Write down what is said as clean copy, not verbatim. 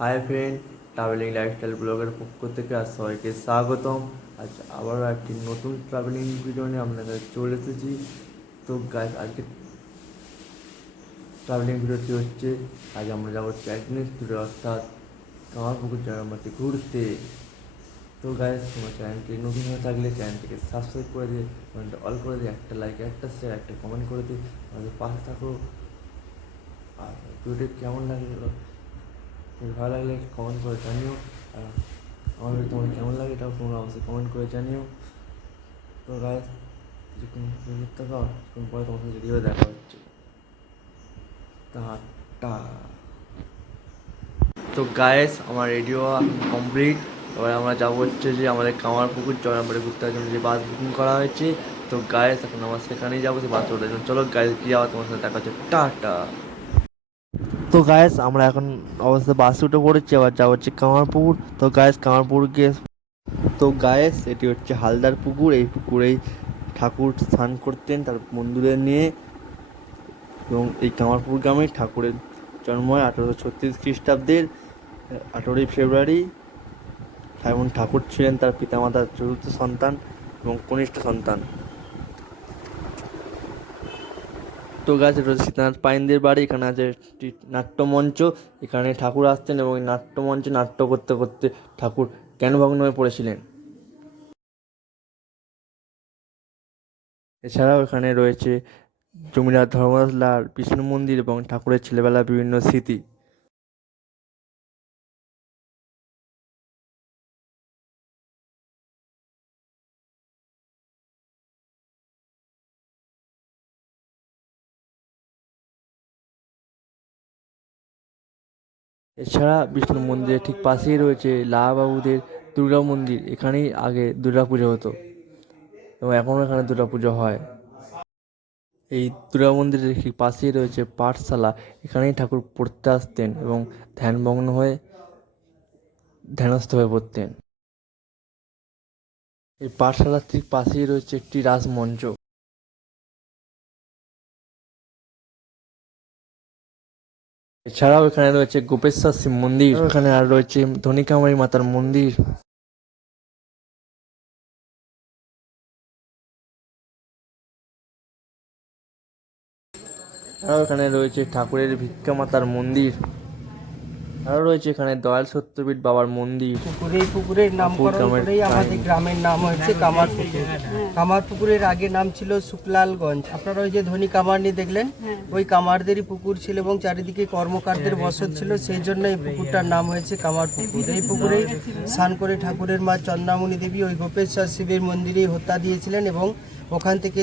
Hi friend, travelling lifestyle ব্লগের পক্ষ থেকে আজ সবাইকে স্বাগতম। আজ আবারও একটি নতুন ট্রাভেলিং ভিডিও নিয়ে আপনাদের কাছে চলে এসেছি। তো গাইস, আজকে ট্রাভেলিং ভিডিওটি হচ্ছে আজ আমরা যাবো চ্যাটনিস ট্যুরে, অর্থাৎ কামারপুকুর জায়গাটি ঘুরতে। তো গাইস, তোমার চ্যানেলটি নতুন হয়ে থাকলে চ্যানেলটিকে সাবস্ক্রাইব করে দিয়ে, কমেন্টটা অল করে দিয়ে, একটা লাইক, একটা শেয়ার, একটা কমেন্ট করে দিয়ে আমাদের পাশে থাকো। আর ভিডিওটি কেমন লাগলো, ভালো লাগলে কমেন্ট করে জানিও। আর আমার ভিডিও তোমার কেমন লাগে এটাও তোমরা অবশ্যই কমেন্ট করে জানিও। তো গাইস, কিছুক্ষণ দেখতে পাও, কিছুক্ষণ পরে তোমার সাথে ভিডিও দেখা হচ্ছে। টাটা। তো গাইস, আমার রেডিও কমপ্লিট। এবার আমরা যাবো হচ্ছে যে আমাদের কামারপুকুর জয়রামবাড়ি ঘুরতে জন্য যে বাস বুকিং করা হয়েছে। তো গাইস, এখন আমরা সেখানেই যাবো, সেই বাস ওঠার জন্য। চলো গাইস, কি যাওয়া তোমার সাথে দেখা হচ্ছে। টাটা। তো গাইস, আমরা এখন অবশ্যই বাসে উঠে পড়েছি, আবার যাবো হচ্ছে কামারপুকুর। তো গাইস, কামারপুকুর গিয়ে তো গায়েস, এটি হচ্ছে হালদার পুকুর। এই পুকুরেই ঠাকুর স্নান করতেন তার বন্ধুদের নিয়ে, এবং এই কামারপুকুর গ্রামে ঠাকুরের জন্ম হয় 1836 খ্রিস্টাব্দের 18ই ফেব্রুয়ারি। এবং ঠাকুর ছিলেন তার পিতামাতার চতুর্থ সন্তান এবং কনিষ্ঠ সন্তান। তো গাছ, এটা হচ্ছে সীতানাথ পাইনদের বাড়ি। এখানে আছে একটি নাট্যমঞ্চ। এখানে ঠাকুর আসতেন এবং এই নাট্যমঞ্চে নাট্য করতে করতে ঠাকুর জ্ঞানভগ্ন হয়ে পড়েছিলেন। এছাড়াও এখানে রয়েছে জমিদার ধর্মদাস লাল বিষ্ণু মন্দির এবং ঠাকুরের ছেলেবেলার বিভিন্ন স্মৃতি। এছাড়া বিষ্ণু মন্দিরের ঠিক পাশেই রয়েছে লাবাবুদের দুর্গা মন্দির। এখানেই আগে দুর্গা পুজো হতো এবং এখনও এখানে দুর্গা পুজো হয়। এই দুর্গা মন্দিরের ঠিক পাশেই রয়েছে পাঠশালা। এখানেই ঠাকুর পড়তে আসতেন এবং ধ্যানমগ্ন হয়ে ধ্যানস্থ হয়ে পড়তেন। এই পাঠশালার ঠিক পাশেই রয়েছে একটি রাসমঞ্চ। এছাড়াও এখানে রয়েছে গোপেশ্বর শিব মন্দির। এখানে আর রয়েছে ধনিকামারী মাতার মন্দির। আরও এখানে রয়েছে ঠাকুরের ভিক্ষা মাতার মন্দির। আরও রয়েছে এখানে দয়াল সত্যপীঠ বাবার মন্দির। এই পুকুরের নামকরণ করেই আমাদের গ্রামের নাম হয়েছে কামারপুকুর। কামারপুকুরের আগে নাম ছিল শুক্লালগঞ্জ। আপনারা ওই যে ধনী কামারনি দেখলেন, ওই কামারদেরই পুকুর ছিল এবং চারিদিকে কর্মকারদের বসত ছিল, সেই জন্য এই পুকুরটার নাম হয়েছে কামারপুকুর। এই পুকুরেই স্নান করে ঠাকুরের মা চন্দ্রামণি দেবী ওই গোপেশ্বর শিবের মন্দিরেই হত্যা দিয়েছিলেন এবং ওখান থেকে